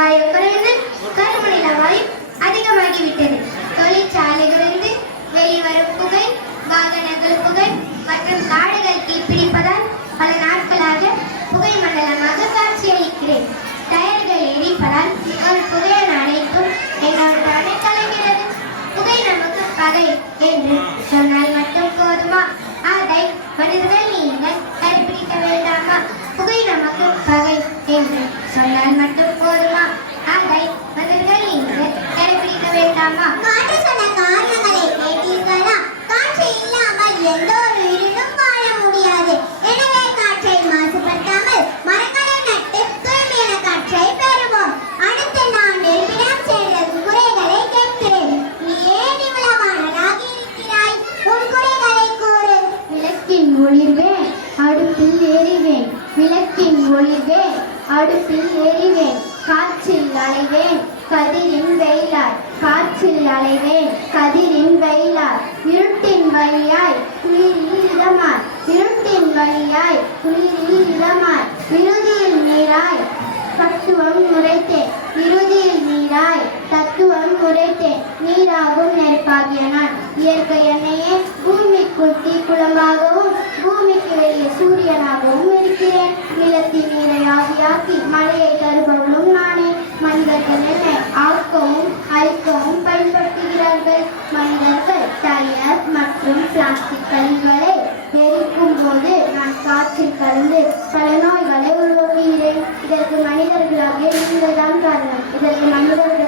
வாயு குறைந்து கருமநில வாயு அதிகமாகிவிட்டது. தொழிற்சாலைகளிலிருந்து வெளிவரும் புகை, வாகனங்கள் புகை மற்றும் காடுகள் தீப்பிடிப்பதால் பல நாட்களாக புகை மண்டலமாக காட்சியளிக்கிறேன். டயர்கள் எரிப்பதால் ஒரு புகையை அடைக்கும் என்னோட தடை கலைகிறது. புகை நமக்கு பகை என்று சொன்னால் மட்டும் போதுமா? அதை மனிதர்கள் நீங்கள் கடைபிடிக்க வேண்டாமா? புகை நமக்கு பகை என்று சொன்னால் மட்டும் போதுமா? அதை மனிதர்கள் நீங்கள் கடைபிடிக்க வேண்டாமா? காற்று சொன்ன காரணங்களை கேட்டீர்களா? காற்று இல்லாமல் எந்த ஒரு உயிரினும் வாழ முடியாது. எனவே காற்றை மாசுபடுத்தாமல் மரங்களை நட்டு தூய்மையான காற்றை பெறுவோம். அடுத்து நான் என்னிடம் சேர்ந்த குறைகளை கேட்கிறேன். நீ ஏன் இவ்வளவானதாக இருக்கிறாய்? உன் குறைகளை கூறு. விளக்கின் ஒளிர்வேன், அடுப்பில் எரிவேன். விளக்கின் ஒளிர்வேன், அடுப்பில் எரிவேன். காற்றில் அலைவேன், கதிரின் வெயிலாய். காற்றில் அலைவேன், கதிரின் வெயிலாய். இருட்டின் வழியாய், குளிரில் இதமாய். இருட்டின் வழியாய், குளிரில் இதமாய். இறுதியில் நீராய் தத்துவம் உரைத்தேன். இறுதியில் நீராய் தத்துவம் உரைத்தேன். நீராகும் நெருப்பாகிய நான் இயற்கை என்னையே பூமிக்குள் தீக்குளமாகவும் பூமிக்கு வெளியே சூரியனாகவும் இருக்கிறேன். நிலத்தின் நீரை ஆவியாக்கி மழையை தருபவளும் நானே. மனிதர்கள் என்னை ஆக்கவும் அழிக்கவும் பயன்படுத்துகிறார்கள். மனிதர்கள் டயர் மற்றும் பிளாஸ்டிக் கழிவுகளை எரிக்கும் போது நான் காற்றில் கலந்து பல நோய்களை உருவாக்குகிறேன். இதற்கு மனிதர்களாக நீங்கள் தான் காரணம். இதற்கு மனிதர்கள்